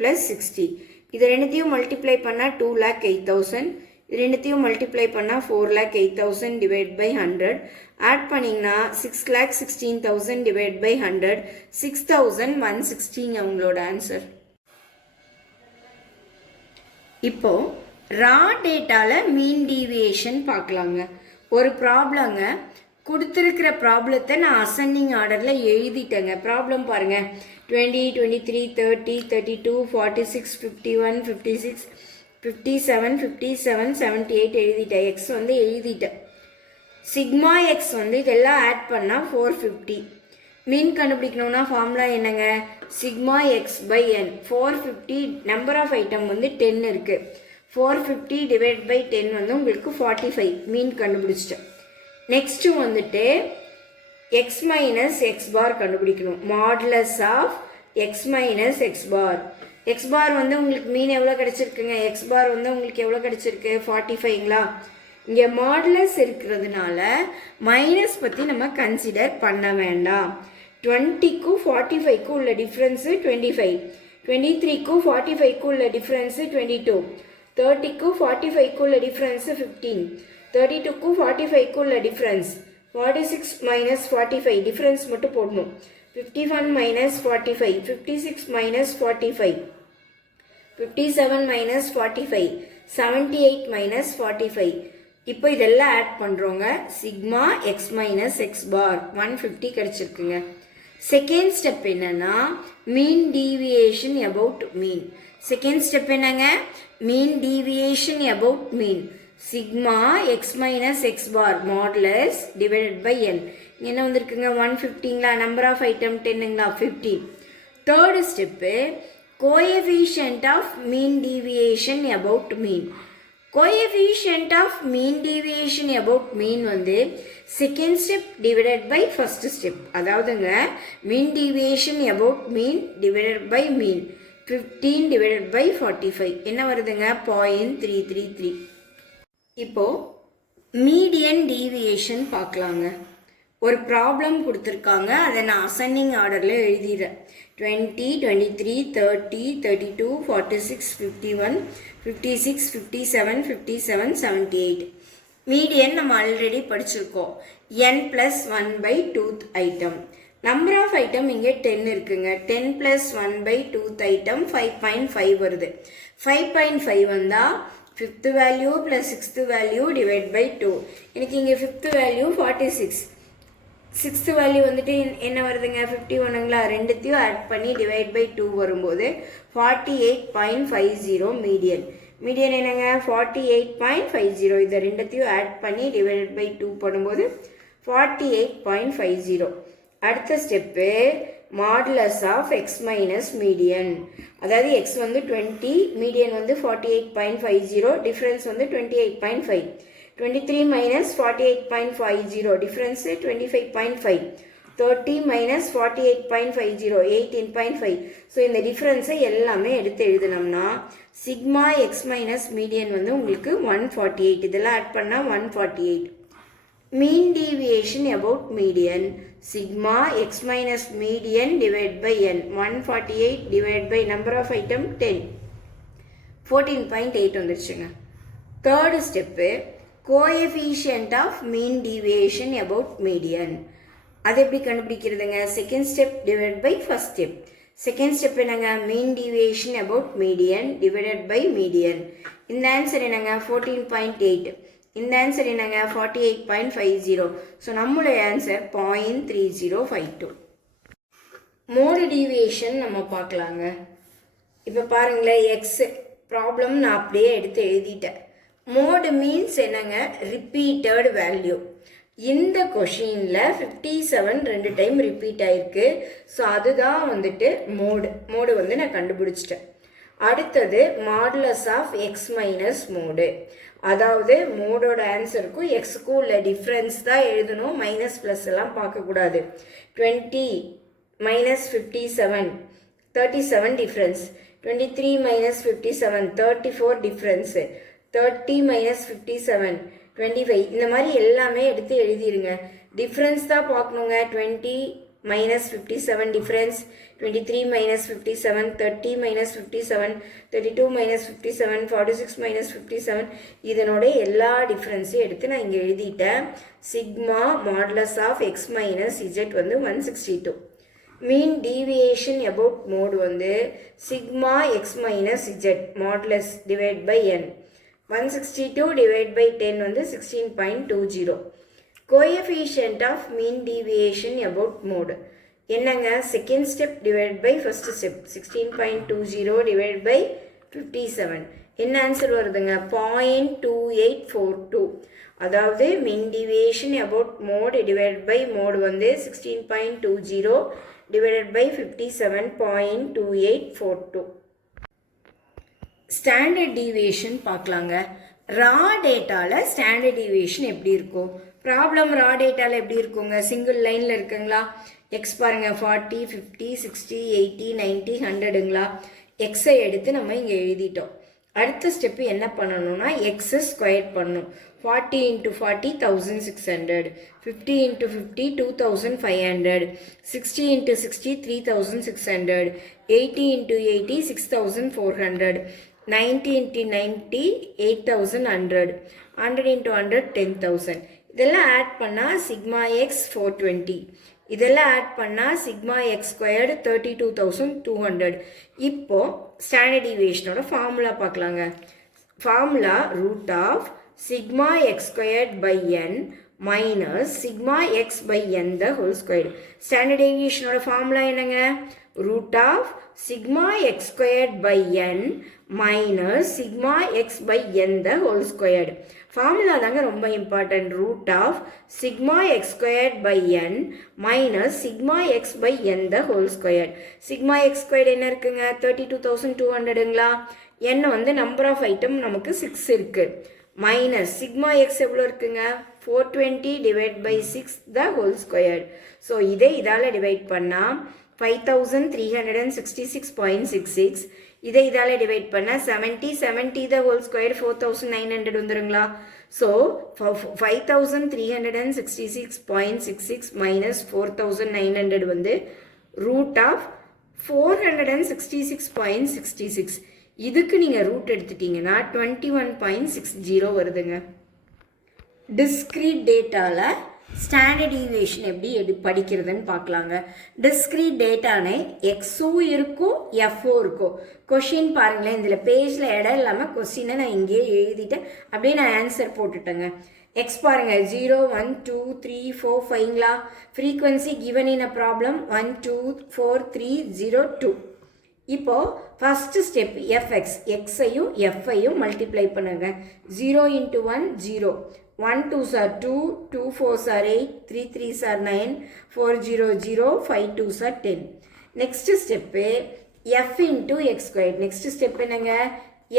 plus 60. இது ரெண்டுத்தையும் மல்டிப்ளை பண்ணால் 2,08,000, இது ரெண்டுத்தையும் மல்டிப்ளை பண்ணால் 4,08,000 டிவைட் பை 100. ஆட் பண்ணிங்கன்னா 6,16,000 டிவைட் பை 100, 6,160 அவங்களோட ஆன்சர். இப்போ ரா டேட்டாவில் மீன் டீவியேஷன் பார்க்கலாங்க. ஒரு ப்ராப்ளங்க கொடுத்துருக்கிற ப்ராப்ளத்தை நான் அசெண்டிங் ஆர்டரில் எழுதிட்டேங்க. ப்ராப்ளம் பாருங்கள், 20, 23, 30, 32, 46, 51, 56, 57, 57, 78 எழுதிட்டேன். எக்ஸ் வந்து எழுதிட்டேன். சிக்மா எக்ஸ் வந்து இதெல்லாம் ஆட் பண்ணால் 450. மீன் கண்டுபிடிக்கணும்னா ஃபார்முலா என்னங்க, sigma X by n. 450 number of item வந்து 10 இருக்குது. 450 டிவைட் பை 10 வந்து உங்களுக்கு 45. மீன் கண்டுபிடிச்சிட்டேன். நெக்ஸ்ட்டு வந்துட்டு எக்ஸ் மைனஸ் எக்ஸ் பார் கண்டுபிடிக்கணும். Modulus of X minus X bar. X bar வந்து உங்களுக்கு மீன் எவ்வளோ கிடச்சிருக்குங்க? எக்ஸ் பார் வந்து உங்களுக்கு எவ்வளோ கிடச்சிருக்கு? 45ங்களா? இங்கே மாடுலஸ் இருக்கிறதுனால மைனஸ் பற்றி நம்ம கன்சிடர் பண்ண வேண்டாம். 20க்கும் 45க்கும் உள்ள டிஃப்ரென்ஸு 25, 23க்கும் 45க்கும் உள்ள டிஃப்ரென்ஸு 22, 30க்கும் 45க்கும் உள்ள டிஃப்ரென்ஸு 15, 32க்கும் 45க்கும் உள்ள டிஃப்ரென்ஸ் 46 மைனஸ் 45 டிஃப்ரென்ஸ் மட்டும் போடணும். 51 மைனஸ் 45, 56 மைனஸ் 45, 57 மைனஸ் 45, 78 மைனஸ் 45. இப்போ இதெல்லாம் ஆட் பண்ணுறோங்க. Sigma x minus X bar 150 கிடச்சிருக்குங்க. செகண்ட் ஸ்டெப் என்னன்னா mean deviation about mean. Second step என்னங்க? Mean deviation about mean. Sigma x minus X bar modulus divided by n. என்ன வந்திருக்குங்க? 150ங்களா? Number of item 10ங்களா? 15. Third step coefficient of mean deviation about mean. Coefficient of mean deviation about mean வந்து second step divided by first step. அதாவதுங்க mean deviation about mean divided by mean 15 divided by 45 என்ன வருதுங்க? 0.333. இப்போ median deviation பார்க்கலாங்க. ஒரு problem கொடுத்துருக்காங்க, அதை நான் அசெண்டிங் ஆர்டரில் எழுதிடுறேன். 20, 23, 30, 32, 46, 51, 56, 57, 57, 78. மீடியன் நம்ம ஆல்ரெடி படிச்சிருக்கோம். n plus 1 by 2th item. Number of item இங்கே 10 இருக்குங்க. 10 plus 1 by 2th ஐட்டம் 5.5 வருது. 5.5 வந்தால் 5th value plus 6th value divide by 2. எனக்கு இங்கே 5th வேல்யூ 46, 6th வேல்யூ வந்துட்டு என்ன வருதுங்க? 51ங்களா? ரெண்டுத்தையும் ஆட் பண்ணி டிவைட் பை 2 வரும்போது 48.50 மீடியன். மீடியன் என்னங்க? 48.50. இதை ரெண்டுத்தையும் ஆட் பண்ணி டிவைட் பை 2 பண்ணும்போது 48.50. அடுத்த step modulus of X minus median. அதாவது எக்ஸ் வந்து 20, மீடியன் வந்து 48.50, டிஃப்ரென்ஸ் வந்து 28.5. 23 minus 48.50 difference 25.5. 30 minus 48.50 18.5. ஸோ இந்த டிஃப்ரென்ஸை எல்லாமே எடுத்து எழுதினோம்னா சிக்மா எக்ஸ் மைனஸ் மீடியன் வந்து உங்களுக்கு 148. இதெல்லாம் ஆட் பண்ணால் 148. Mean deviation about median sigma x minus median divide by n. 148 divide by number of item 10, 14.8 வந்துருச்சுங்க. Third step coefficient of mean deviation about median. அது எப்படி கண்டுபிடிக்கிறதுங்க? Second step divide by first step. Second step என்னங்க? Mean deviation about median divided by median. இந்த answer என்னங்க? 14.8. இந்த answer என்னங்க? 48.50. So நம்மளுடைய ஆன்சர் 0.3052. மோடு டீவியேஷன் நம்ம பார்க்கலாங்க. இப்போ பாருங்களேன், எக்ஸ் ப்ராப்ளம் நான் அப்படியே எடுத்து எழுதிட்டேன். மோடு மீன்ஸ் என்னங்க? Repeated value. இந்த கொஷினில் 57 2 டைம் ரிப்பீட் ஆயிருக்கு. ஸோ அதுதான் வந்துட்டு மோடு வந்து நான் கண்டுபிடிச்சிட்டேன். அடுத்தது modulus of X minus mode. அதாவது மோடோட ஆன்சருக்கும் எக்ஸுக்கும் உள்ள டிஃப்ரென்ஸ் தான் எழுதணும், மைனஸ் ப்ளஸ் எல்லாம் பார்க்கக்கூடாது. 20 minus 57 37 difference. 23 minus 57 34 difference. 30 minus 57 25. இந்த மாதிரி எல்லாமே எடுத்து எழுதிடுங்க. டிஃப்ரென்ஸ் தான் பார்க்கணுங்க. 20 minus 57 difference, 23 minus 57, 30 minus 57, 32 minus 57, 46 minus 57. இதனோட எல்லா டிஃப்ரென்ஸையும் எடுத்து நான் இங்கே எழுதிட்டேன். Sigma modulus of X minus z வந்து 162. மீன் டீவியேஷன் அபவுட் மோடு வந்து sigma x minus z modulus divide by n. 162 divide by 10 வந்து 16.20. Coefficient of mean deviation about mode என்னங்க? Second step divide by first step. 16.20 divide by 57. என்ன answer வருதுங்க? 0.2842. அதாவது mean deviation about mode divide by mode வந்து 16.20 divided by 57.2842. Standard deviation பார்க்கலாங்க. ரா டேட்டாவில் standard deviation எப்படி இருக்கும்? ப்ராப்ளம் ரா டேட்டாவில் எப்படி இருக்குங்க? சிங்கிள் லைனில் இருக்குங்களா? எக்ஸ் பாருங்கள் 40 50 60 80 90 100ங்களா? எக்ஸை எடுத்து நம்ம இங்கே எழுதிட்டோம். அடுத்த ஸ்டெப்பு என்ன பண்ணணும்னா எக்ஸை ஸ்கொயர் பண்ணணும். 40 into 40 1600, 50 into 50 2500, 60 into 60 3600, 80 into 80 6400, 90 into 90 8100, 100 into 100 10,000. இதெல்லாம் ஆட் பண்ணால் சிக்மா எக்ஸ் 420. இதெல்லாம் ஆட் பண்ணால் சிக்மா எக்ஸ் ஸ்கொயர்டு 32,200. இப்போது ஸ்டாண்டர்ட் டீவியேஷனோட ஃபார்முலா பார்க்கலாங்க. Formula root of sigma x squared by n minus sigma x by n the whole squared. Standard deviation ஓட formula என்னங்க? root of sigma x squared by n minus sigma x by n the whole squared. Formula தாங்க ரொம்ப important. root of sigma x squared by n minus sigma x by n the whole squared. sigma x squared என்ன இருக்குங்க? 32,200ங்களா? n வந்து number of item நமக்கு 6 இருக்கு. Minus sigma X எவ்வளோ இருக்குங்க? 420 divide by 6 the whole squared. So இதை இதால் divide பண்ணால் 5366.66. இதை இதால் டிவைட் பண்ணால் 70 த ஹோல் ஸ்கொயர் 4900 வந்துருங்களா? ஸோ 5366.66 மைனஸ் 4900 வந்து ரூட் ஆஃப் 466.66. இதுக்கு நீங்கள் ரூட் எடுத்துட்டிங்கன்னா 21.60 வருதுங்க. டிஸ்க்ரீட் டேட்டாவில் ஸ்டாண்டர்ட் டீவியேஷன் எப்படி படிக்கிறதுன்னு பார்க்கலாங்க. டிஸ்க்ரீட் டேட்டானே எக்ஸும் இருக்கும் எஃப்ஓ இருக்கும். கொஷின் பாருங்களேன், இதில் பேஜில் இடம் இல்லாமல் கொஸ்டினை நான் இங்கேயே எழுதிட்டேன், அப்படியே நான் ஆன்சர் போட்டுட்டேங்க. எக்ஸ் பாருங்கள் 0 1 2 3 4 5ங்களா? Frequency given in a problem 1 2 4 3 0 2. இப்போது ஃபஸ்ட்டு ஸ்டெப் எஃப்எக்ஸ், எக்ஸையும் எஃப்ஐயும் மல்டிப்ளை பண்ணுங்க. 0 into 1 0, 1 2s are 2, 2 4s are 8, 3 3s are 9, 4 0 0, 5 2s are 10. Next step f into x squared. Next step என்னங்க?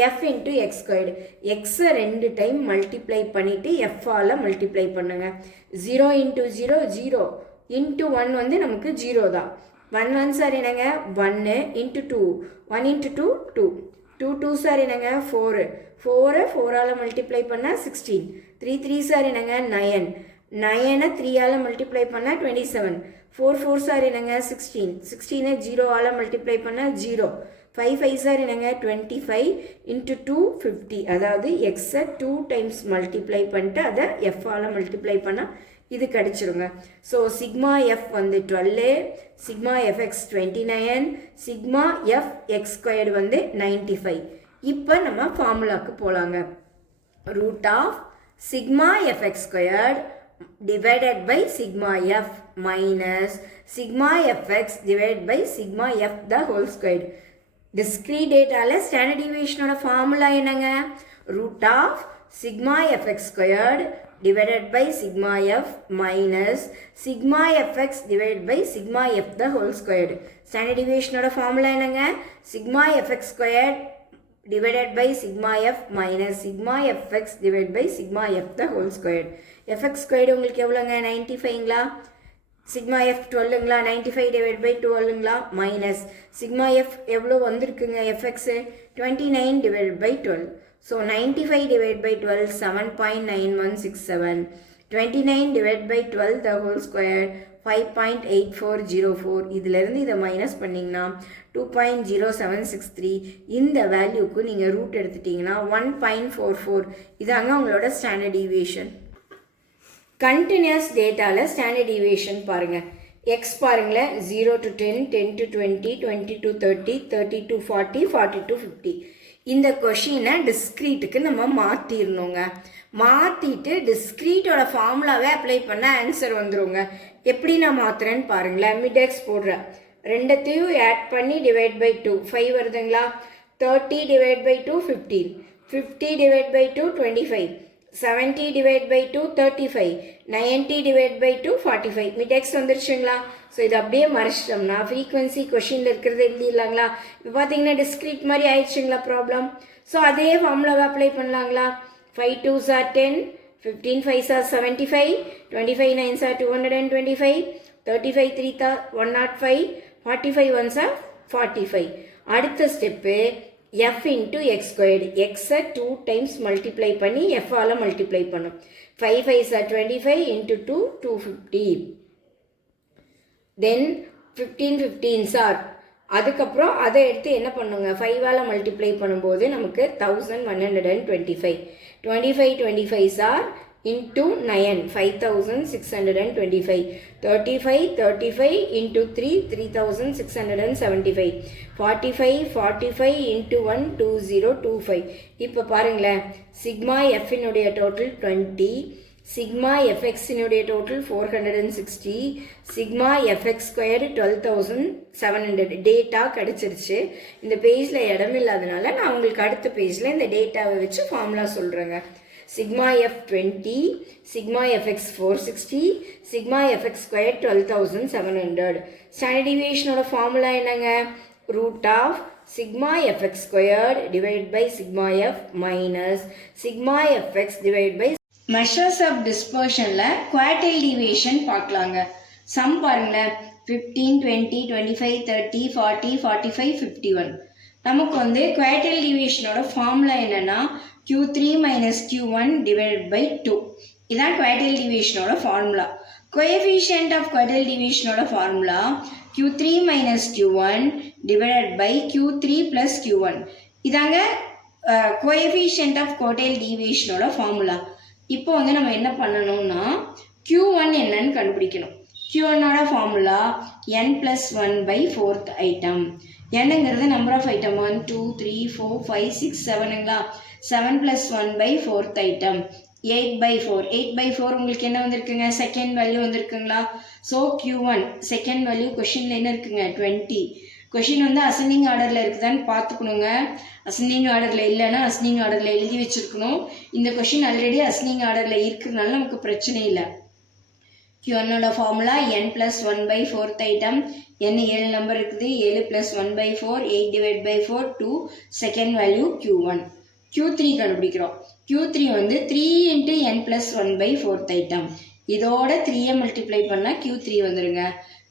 F into x squared. எக்ஸை 2 time multiply பண்ணிவிட்டு எஃப்பால் multiply பண்ணுங்க. 0 into 0 0, into 1 வந்து நமக்கு 0 தான். 1 1s are என்னங்க? 1 into 2, 1 into 2 2, 2 2s are என்னங்க? 4, 4 4ஆல் multiply பண்ணால் 16, 3 3s are என்னங்க? 9, 9 3ஆல் மல்டிப்ளை பண்ணால் 27, 4 4s are என்னங்க? 16, 16 0ஆல் மல்டிப்ளை பண்ணால் 0, 5 5s are என்னங்க? 25 into 2 50. அதாவது எக்ஸை 2 டைம்ஸ் மல்டிப்ளை பண்ணிட்டு அதை எஃப்பால் மல்டிப்ளை பண்ணால் இது கிடச்சிருங்க. ஸோ சிக்மா எஃப் வந்து 12, sigma f x 29, sigma f x squared வந்து 95. இப்போ நம்ம ஃபார்முலாவுக்கு போகலாங்க. Root of sigma f x squared divided by sigma f minus sigma f x divide by sigma f the whole squared. Discrete டேட்டாவில் ஸ்டாண்டர்ட் டீவியேஷனோட ஃபார்முலா என்னங்க? Root of sigma f x squared divided by sigma f minus sigma fx divided by sigma f the whole squared. Standard deviation ஓட formula என்னங்க? sigma fx squared divided by sigma f minus sigma fx divided by sigma f the whole squared. fx squared உங்களுக்கு எவ்வளோங்க? 95ங்களா? sigma f 12ங்களா? 95 divided by 12ங்களா? minus sigma f எவ்வளோ வந்திருக்குங்க? fx 29 divided by 12. So 95 divided by 12 7.9167, 29 divided by 12 the whole square 5.8404. இதிலிருந்து இதை minus பண்ணிங்கன்னா 2.0763. இந்த வேல்யூக்கு நீங்கள் root எடுத்துட்டிங்கன்னா 1.44. இதாங்க உங்களோட ஸ்டாண்டர்ட் டீவியேஷன். கண்டினியூஸ் டேட்டாவில் ஸ்டாண்டர்ட் டீவியேஷன் பாருங்கள். எக்ஸ் பாருங்களேன் 0 to 10, 10 to 20, 20 to 30, 30 to 40, 40 to 50. இந்த கொஷினை டிஸ்க்ரீட்டுக்கு நம்ம மாற்றிடணுங்க. மாற்றிட்டு டிஸ்க்ரீட்டோட ஃபார்முலாவே அப்ளை பண்ண ஆன்சர் வந்துடுங்க. எப்படி நான் மாற்றுறேன்னு பாருங்களேன். மிட்எக்ஸ் போடுறேன், ரெண்டத்தையும் ஆட் பண்ணி டிவைட் பை 2 5 வருதுங்களா? 30 divide by 2 15, 50 divide by 2 25, 70 divide by 2 35, 90 divide by 2 45. Mid x வந்துருச்சுங்களா? ஸோ இது அப்படியே மறைச்சிட்டோம்னா ஃப்ரீக்வன்சி கொஷினில் இருக்கிறது எழுதிடலாங்களா? இப்போ பார்த்தீங்கன்னா டிஸ்க்ரீட் மாதிரி ஆயிடுச்சுங்களா ப்ராப்ளம்? ஸோ அதே ஃபார்முலாவை apply பண்ணலாங்களா? 5 2s are 10, 15 5s are 75, 25 9s are 225, 35 3s are 105, 45 1s are 45. அடுத்த step f into x squared. x-ஐ 2 times multiply பண்ணி f-ஆல multiply பண்ணும். 5 5s are 25 into 2, 250. Then 15 15s are. அதுக்கப்புறம் அதை எடுத்து என்ன பண்ணுங்க 5-ஆல மல்டிப்ளை பண்ணும்போது நமக்கு 1125. 25 25s are into 9, 5625. 35 35 into 3, 3675. 45 45 into 1, 2025. இப்போ பாருங்களேன், சிக்மா f இனுடைய டோட்டல் 20, சிக்மா fx இனுடைய total 460, sigma fx square 12700 data கிடைச்சிருச்சு. இந்த பேஜில் இடம் இல்லாதனால நான் உங்களுக்கு அடுத்த பேஜில் இந்த டேட்டாவை வச்சு ஃபார்முலா சொல்கிறேங்க. sigma f 20, sigma fx 460, sigma fx square 12700. Standard deviation ஓட formula என்னங்க? root of sigma fx squared divided by sigma f minus sigma fx divided by measures of dispersionல quartile deviation பார்க்கலாங்க. சம் பாருங்களேன், 15 20 25 30 40 45 51. நமக்கு வந்து quartile deviation ஓட formula என்னன்னா Q3 minus Q1 divided by 2. இதான் quartile deviation ஓட formula. Coefficient of quartile deviation ஓட formula Q3 minus Q1 divided by Q3 plus Q1. இதாங்க coefficient of quartile deviation ஓட formula. இப்போ வந்து நம்ம என்ன பண்ணணும்னா Q1 என்னன்னு கண்டுபிடிக்கணும். Q1 ஓட formula n plus 1 by 4th item. என்னங்கிறது number of item 1 2 3 4 5 6 7ங்களா. 7 plus 1 by 4th item 8 by 4. 8 by 4 உங்களுக்கு என்ன வந்திருக்குங்க? செகண்ட் வேல்யூ வந்திருக்குங்களா. ஸோ Q1 செகண்ட் வேல்யூ கொஷினில் என்ன இருக்குங்க? 20. கொஷின் வந்து அசெண்டிங் ஆர்டரில் இருக்குதான்னு பார்த்துக்கணுங்க. அசெண்டிங் ஆர்டரில் இல்லைன்னா அசெண்டிங் ஆர்டரில் எழுதி வச்சுருக்கணும். இந்த கொஷின் ஆல்ரெடி அசெண்டிங் ஆர்டரில் இருக்கிறதுனால நமக்கு பிரச்சனை இல்லை. Q1ஓட formula n plus 1 by 4th item. n 7 number இருக்குது. 7 plus 1 by 4, 8 divided by 4, 2. Second value Q1. Q3 கண்டுபிடிக்கிறோம். Q3 வந்து 3 into n plus 1 by 4th item. இதோட 3ஐ மல்டிப்ளை பண்ணால் Q3 வந்துருங்க.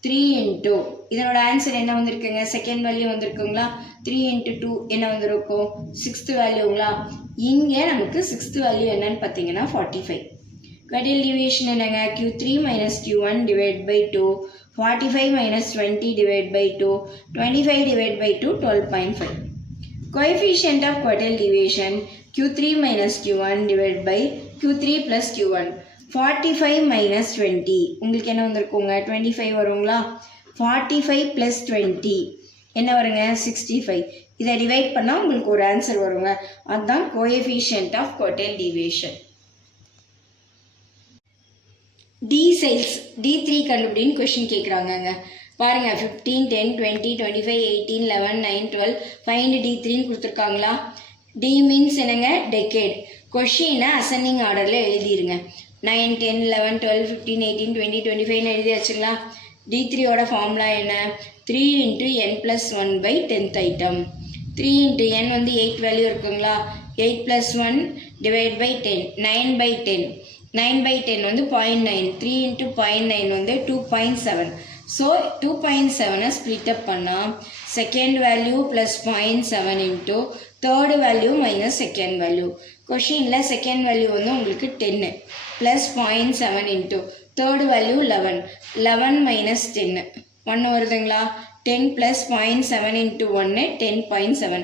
3 into இதனோட ஆன்சர் என்ன வந்திருக்குங்க? Second value வந்திருக்குங்களா. 3 into 2 என்ன வந்திருக்கும்? 6th வேல்யூங்களா. இங்கே நமக்கு 6th வேல்யூ என்னன்னு பார்த்தீங்கன்னா 45. quartile deviation என்னங்க? Q3 minus Q1 divided by 2, 45 minus 20 divided by 2, 25 divided by 2, 12.5. Coefficient of quartile deviation Q3 minus Q1 divided by Q3 plus Q1. 45 minus 20 உங்களுக்கு என்ன வந்திருக்குங்க? 25 வருங்களா. 45 plus 20 என்ன வருங்க? 65. இதை டிவைட் பண்ணால் உங்களுக்கு ஒரு ஆன்சர் வருங்க. அதுதான் coefficient of quartile deviation. D cells D3 கண்டுபிடின்னு கொஸ்டின் கேட்குறாங்கங்க. பாருங்க 15 10 20 25 18 11 9 12 ஃபைண்ட் D3ன்னு கொடுத்துருக்காங்களா. D மீன்ஸ் என்னங்க? டெக்கேட். கொஷினை அசெண்டிங் ஆர்டரில் எழுதிருங்க. 9 10 11 12 15 18 20 25 எழுதியாச்சுங்களா. D3ஓட ஃபார்முலா என்ன? 3 into n plus 1 by 10th item. 3 into n வந்து 8 வேல்யூ இருக்குங்களா. 8 plus 1 divide by 10, 9 by 10. 9 by 10 வந்து 0.9. 3 into 0.9 வந்து 2.7. ஸோ 2.7 ஸ்ப்ளிட் அப் பண்ணால் second value plus 0.7 into third value minus second value. கொஷினில் செகண்ட் வேல்யூ வந்து உங்களுக்கு 10 plus 0.7 into third value 11. 11 minus 10 1 வருதுங்களா. 10 plus 0.7 into 1 10.7.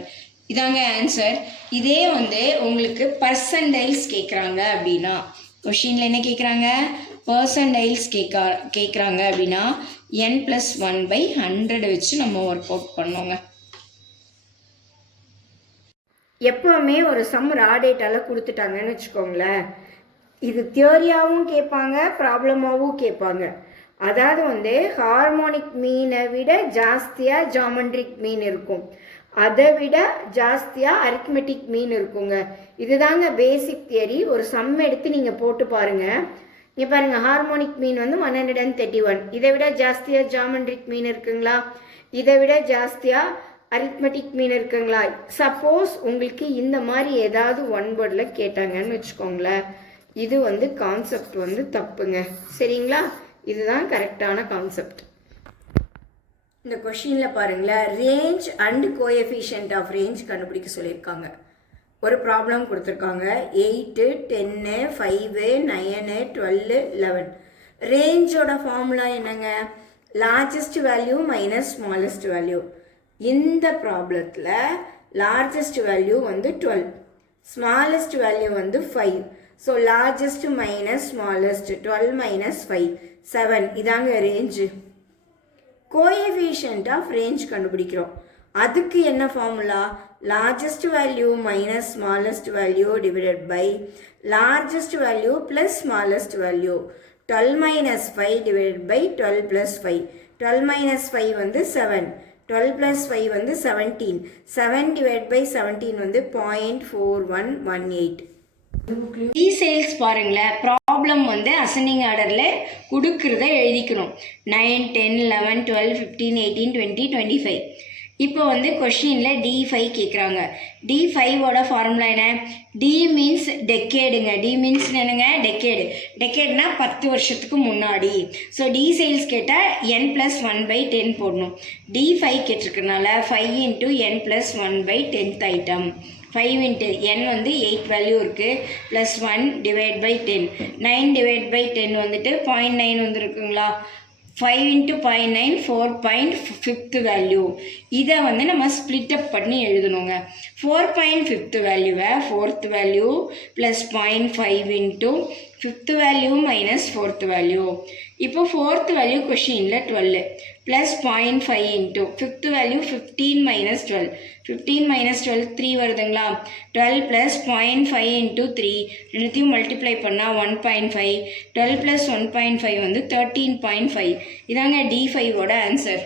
இதாங்க ஆன்சர். இதே வந்து உங்களுக்கு பர்சன்டைல்ஸ் கேட்குறாங்க அப்படின்னா, கொஷினில் என்ன கேட்குறாங்க? பர்சன்டைல்ஸ் கேட்குறாங்க அப்படின்னா n plus 1 by 100 வச்சு நம்ம ஒர்க் அவுட் பண்ணோங்க. எப்போவுமே ஒரு சம் ரா டேட்டாவில் கொடுத்துட்டாங்கன்னு வச்சுக்கோங்களேன், இது தியோரியாகவும் கேட்பாங்க, ப்ராப்ளமாகவும் கேட்பாங்க. அதாவது வந்து ஹார்மோனிக் மீனை விட ஜாஸ்தியாக ஜாமெண்ட்ரிக் மீன் இருக்கும், அதை விட ஜாஸ்தியாக அரித்மெட்டிக் மீன் இருக்குங்க. இதுதாங்க பேசிக் தியரி. ஒரு சம் எடுத்து நீங்கள் போட்டு பாருங்கள். இங்கே பாருங்கள், ஹார்மோனிக் மீன் வந்து 131. இதை விட ஜாஸ்தியாக ஜாமெண்ட்ரிக் மீன் இருக்குங்களா, இதை விட ஜாஸ்தியாக அரித்மெட்டிக் மீன் இருக்குங்களா. சப்போஸ் உங்களுக்கு இந்த மாதிரி ஏதாவது ஒன் வேர்டில் கேட்டாங்கன்னு வச்சுக்கோங்களேன், இது வந்து கான்செப்ட் வந்து தப்புங்க. சரிங்களா, இதுதான் கரெக்டான கான்செப்ட். இந்த கொஷினில் பாருங்களேன், range and coefficient of range கண்டுபிடிக்க சொல்லியிருக்காங்க. ஒரு ப்ராப்ளம் கொடுத்துருக்காங்க. 8, 10, 5, 9, 12, 11. ரேஞ்சோட ஃபார்முலா என்னங்க? Largest value minus smallest value. இந்த ப்ராப்ளத்தில் லார்ஜஸ்ட் வேல்யூ வந்து 12, ஸ்மாலஸ்ட் வேல்யூ வந்து 5. So largest minus smallest, 12 minus 5, 7. இதாங்க ரேஞ்சு. கோஎஃபிஷியன்ட் ஆஃப் ரேஞ்ச் கண்டுபிடிக்கிறோம். அதுக்கு என்ன formula? Largest value minus smallest value divided by largest value plus smallest value. 12 minus 5 divided by 12 plus 5. 12 minus 5 வந்து 7. 12 plus 5 வந்து 17. 7 divide by 17 வந்து 0.4118. டீசெயில்ஸ் பாருங்களேன். Problem வந்து ascending ஆர்டரில் கொடுக்குறத எழுதிக்கணும். 9, 10, 11, 12, 15, 18, 20, 25. இப்போ வந்து கொஷினில் D5 கேட்குறாங்க. D5ஓட ஃபார்முலா என்ன? டி மீன்ஸ் டெக்கேடுங்க. டி மீன்ஸ் என்னங்க? டெக்கேடு. டெக்கேட்னா 10 வருஷத்துக்கு முன்னாடி. ஸோ டி சேல்ஸ் கேட்டால் n+1/10 போடணும். D5 கேட்டிருக்கனால 5 × n+1/10th item. 5 × n வந்து 8 வேல்யூ இருக்குது, plus 1 divide by 10. 9 divide by 10 வந்துட்டு 0.9 வந்துருக்குங்களா? 5 × 0.9 4.5th வேல்யூ. இதை வந்து நம்ம ஸ்ப்ளிட் அப் பண்ணி எழுதணுங்க. 4.5th வேல்யூவை 4th value plus 0.5 × 5th value minus 4th value. இப்போ 4th வேல்யூ கொஷினில் 12 plus 0.5 × 5th value 15 minus 12. 15 minus 12 3 வருதுங்களா? 12 ப்ளஸ் 0.5 × 3 ரெண்டுத்தையும் மல்டிப்ளை பண்ணால் 1.5. 12 ப்ளஸ் 1.5 வந்து 13.5. இதாங்க D5ஓட ஆன்சர்.